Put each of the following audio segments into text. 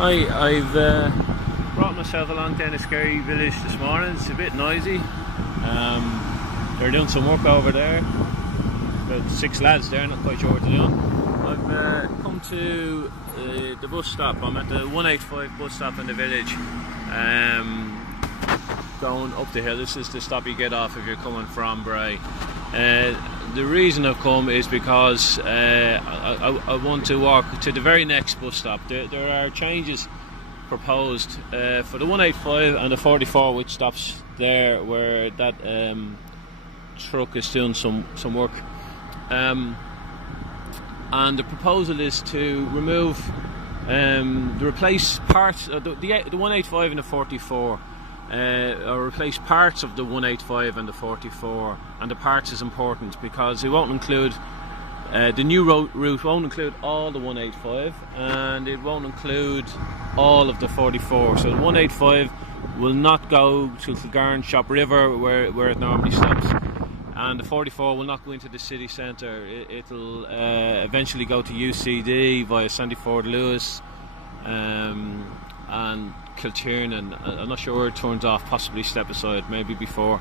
I've brought myself along to Enniskerry village this morning. It's a bit noisy. They're doing some work over there. About 6 lads there, not quite sure what they're doing. I've come to the bus stop. I'm at the 185 bus stop in the village. Going up the hill. This is the stop you get off if you're coming from Bray. The reason I've come is because I want to walk to the very next bus stop. There are changes proposed for the 185 and the 44, which stops there where that truck is doing some work. And the proposal is to remove replace parts of the 185 and the 44. Or replace parts of the 185 and the 44, and the parts is important because it won't include the new route won't include all the 185 and it won't include all of the 44. So the 185 will not go to Kilgarran Shopriver where it normally stops, and the 44 will not go into the city centre. It'll eventually go to UCD via Sandyford Lewis and Kiltiernan. I'm not sure where it turns off, possibly Stepaside, maybe before.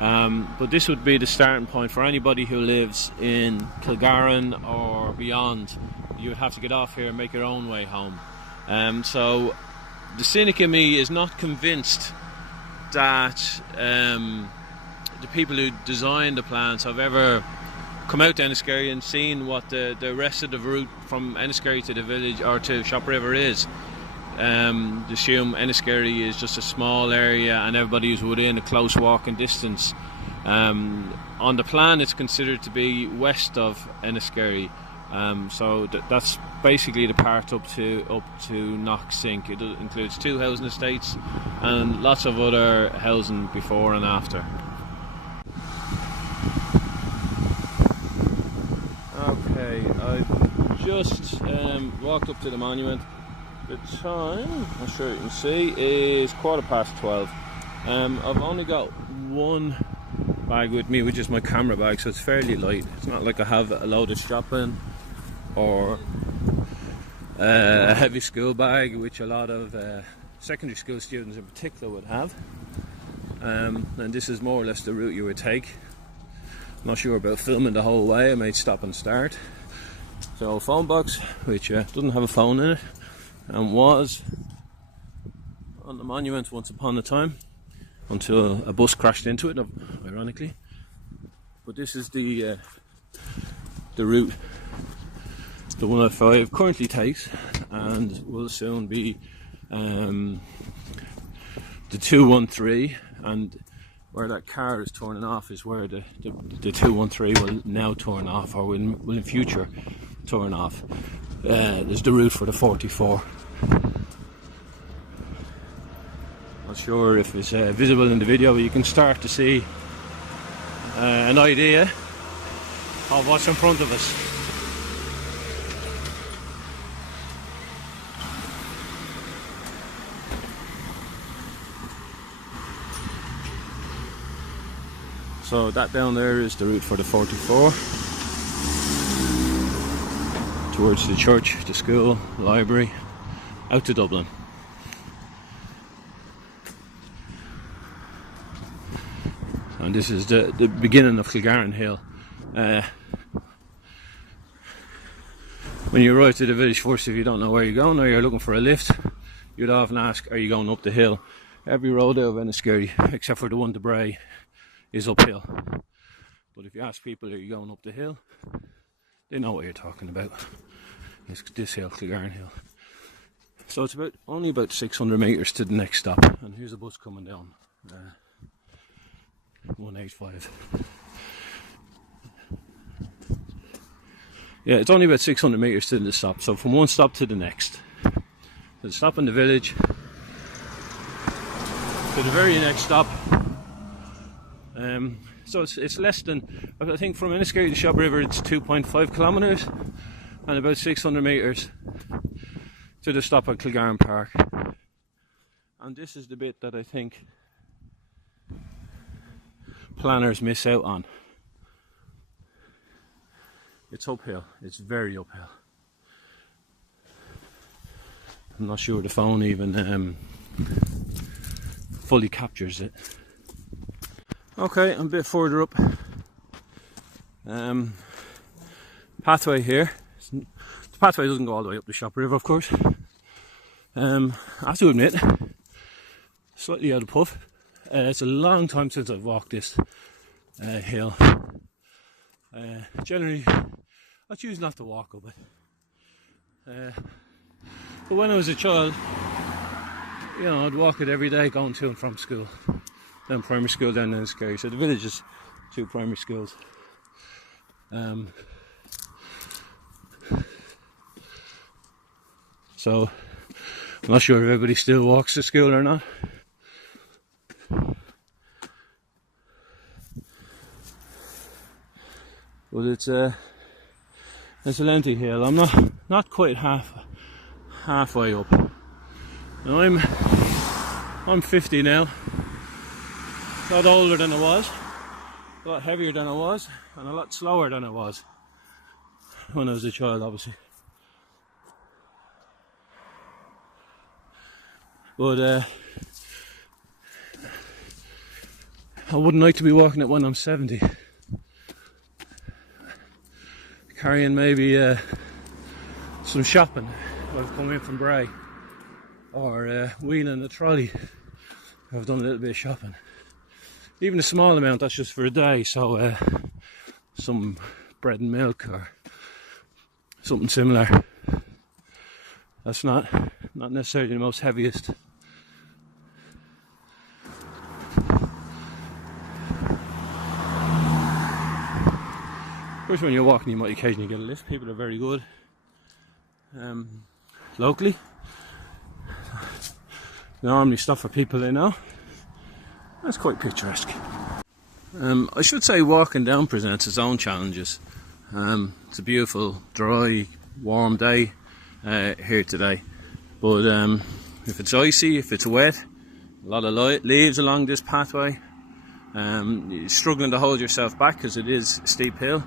But this would be the starting point for anybody who lives in Kilgarran or beyond. You would have to get off here and make your own way home. So the cynic in me is not convinced that the people who designed the plans have ever come out to Enniskerry and seen what the rest of the route from Enniskerry to the village or to Shopriver is. Assume Enniskerry is just a small area and everybody is within a close walking distance. On the plan it's considered to be west of Enniskerry, so that's basically the part up to Knocksink. It includes 2 housing estates and lots of other housing before and after. Okay, I just walked up to the monument. The time, I'm sure you can see, is 12:15. I've only got one bag with me, which is my camera bag, so it's fairly light. It's not like I have a load of shopping or a heavy school bag, which a lot of secondary school students in particular would have. And this is more or less the route you would take. I'm not sure about filming the whole way. I might stop and start. It's an old phone box, which doesn't have a phone in it, and was on the monument once upon a time until a bus crashed into it, ironically. But this is the route the 105 currently takes, and will soon be the 213, and where that car is turning off is where the 213 will now turn off, or will in future turn off. There's the route for the 44. Not sure if it's visible in the video, but you can start to see an idea of what's in front of us. So that down there is the route for the 44 towards the church, the school, library, out to Dublin. And this is the beginning of Kilgarran Hill. When you arrive to the village first, if you don't know where you're going or you're looking for a lift, you'd often ask, are you going up the hill? Every road out of Enniskerry, except for the one to Bray, is uphill. But if you ask people, are you going up the hill, they know what you're talking about. It's this hill, Kilgarran Hill. So it's only about 600 metres to the next stop, and here's a bus coming down 185. Yeah, it's only about 600 metres to the stop, so from one stop to the next. The stop in the village to the very next stop. So it's less than, I think from Enniskerry to Shopriver it's 2.5 kilometres and about 600 metres to the stop at Kilgarran Park. And this is the bit that I think planners miss out on. It's uphill, it's very uphill. I'm not sure the phone even fully captures it. Okay, I'm a bit further up. Pathway here. The pathway doesn't go all the way up the Shopriver, of course. I have to admit, slightly out of puff. It's a long time since I've walked this hill. Generally, I choose not to walk up it. But when I was a child, you know, I'd walk it every day going to and from school. Then primary school, then Enniskerry. So the village is 2 primary schools. So I'm not sure if everybody still walks to school or not. But it's a lengthy hill. I'm not quite halfway up. Now I'm 50 now. A lot older than I was, a lot heavier than I was, and a lot slower than I was when I was a child, obviously. But I wouldn't like to be walking it when I'm 70. Carrying maybe some shopping. I've come in from Bray, or wheeling a trolley. I've done a little bit of shopping. Even a small amount, that's just for a day. So some bread and milk or something similar. That's not necessarily the most heaviest. Of course, when you're walking, you might occasionally get a lift. People are very good locally. They normally stop for people they know. That's quite picturesque. I should say walking down presents its own challenges. It's a beautiful, dry, warm day here today. But if it's icy, if it's wet, a lot of leaves along this pathway, you're struggling to hold yourself back because it is a steep hill.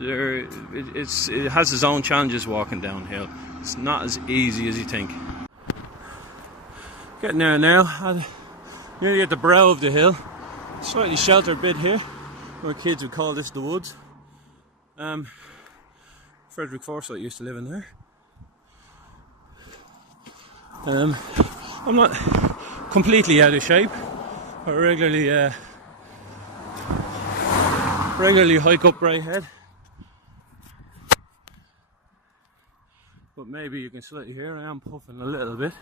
It has its own challenges walking downhill. It's not as easy as you think. Getting there now, nearly at the brow of the hill. Slightly sheltered bit here. My kids would call this the woods. Frederick Forsyth used to live in there. I'm not completely out of shape. I regularly hike up Bray Head, but maybe you can slightly hear I am puffing a little bit,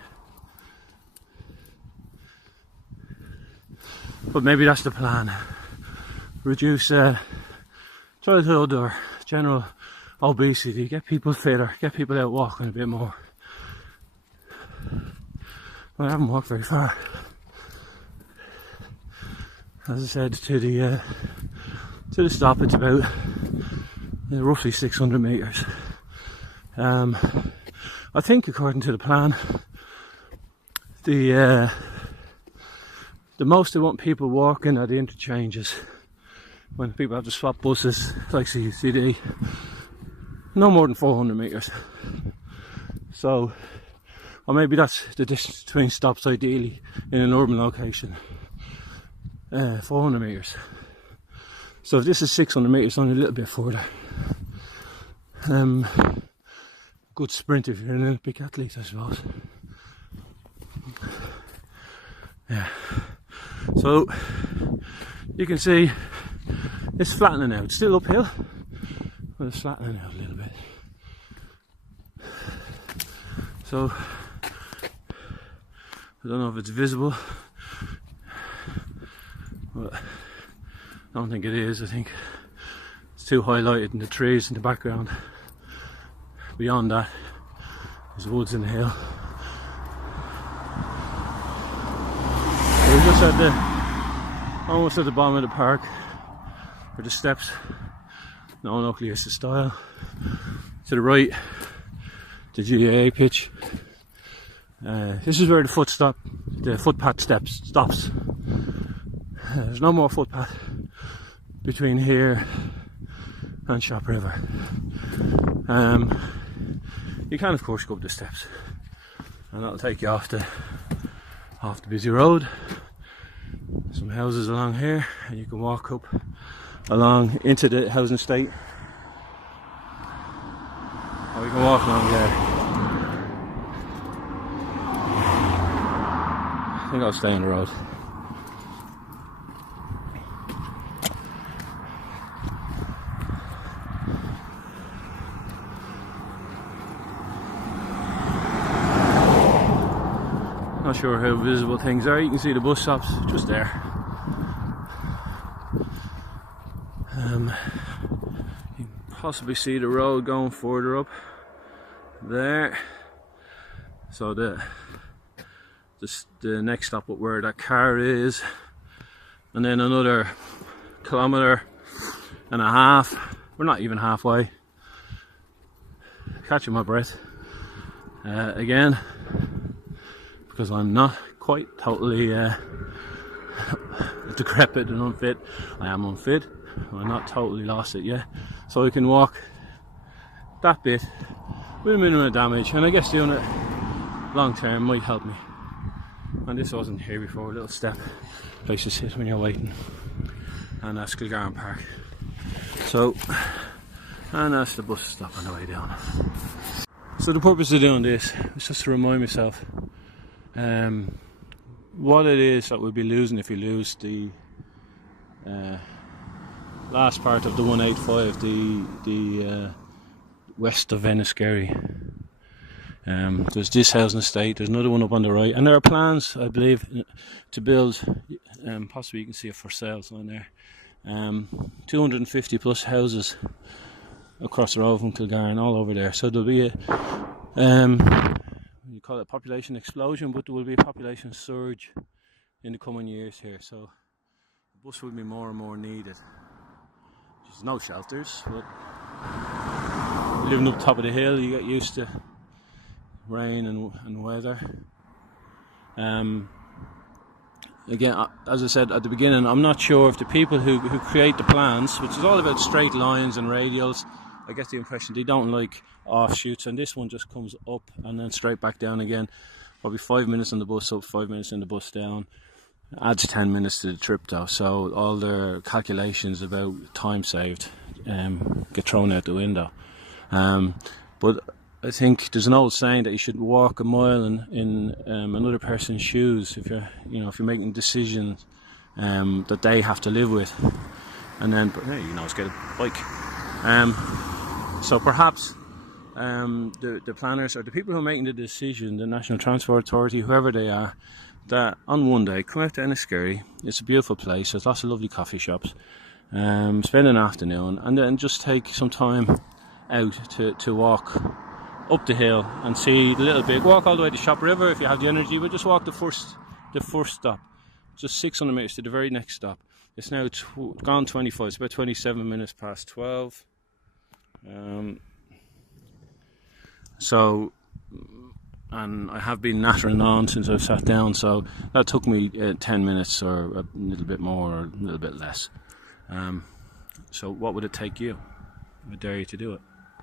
but maybe that's the plan. Reduce childhood or general obesity, get people fitter, get people out walking a bit more. Well, I haven't walked very far. As I said, to the stop, it's about roughly 600 metres. I think, according to the plan, the most they want people walking are the interchanges. When people have to swap buses, like CCD, no more than 400 metres. So, or maybe that's the distance between stops ideally in an urban location. 400 metres. So if this is 600 metres, only a little bit further. Good sprint if you're an Olympic athlete, I suppose. Yeah. So you can see it's flattening out. It's still uphill, but it's flattening out a little bit. So I don't know if it's visible, but I don't think it is. I think it's too highlighted in the trees in the background. Beyond that, there's woods in the hill. So we're just almost at the bottom of the park, where the steps, no nucleus of style. To the right, the GAA pitch. This is where the footpath stops. There's no more footpath between here and Shopriver. You can of course go up the steps. and that'll take you off the busy road. Some houses along here, and you can walk up along into the housing estate, or you can walk along there. I think I'll stay on the road. Not sure how visible things are. You can see the bus stops just there. You can possibly see the road going further up there. So the next stop up where that car is, and then another 1.5 kilometers. We're not even halfway. Catching my breath again, because I'm not quite totally decrepit and unfit. I am unfit. I'm not totally lost it yet, so we can walk that bit with a minimum of damage, and I guess doing it long term might help me. And this wasn't here before, a little step place to sit when you're waiting, and that's Kilgarren Park. So, and that's the bus stop on the way down. So the purpose of doing this is just to remind myself what it is that we'll be losing if we lose the last part of the 185, the west of Enniskerry. There's this housing estate, there's another one up on the right, and there are plans, I believe, to build, possibly you can see a for sale sign there, 250 plus houses across the road from Kilgarren, all over there. So there'll be a you call it a population explosion, but there will be a population surge in the coming years here, so the bus will be more and more needed. There's no shelters, but living up top of the hill, you get used to rain and weather. Again, as I said at the beginning, I'm not sure if the people who create the plans, which is all about straight lines and radials, I get the impression they don't like offshoots, and this one just comes up and then straight back down again. Probably 5 minutes on the bus up, 5 minutes in the bus down. Adds 10 minutes to the trip though, so all their calculations about time saved get thrown out the window. But I think there's an old saying that you should walk a mile in another person's shoes if you're making decisions that they have to live with, and then let's get a bike. So perhaps the planners or the people who are making the decision, the National Transport Authority, whoever they are, that on one day come out to Enniskerry. It's a beautiful place. There's lots of lovely coffee shops. Spend an afternoon and then just take some time out to walk up the hill and see the little bit. Walk all the way to Shopriver if you have the energy, but just walk the first stop, just 600 metres to the very next stop. It's now gone 25. It's about 27 minutes past 12. And I have been nattering on since I've sat down, so that took me 10 minutes or a little bit more or a little bit less. So what would it take you? I dare you to do it.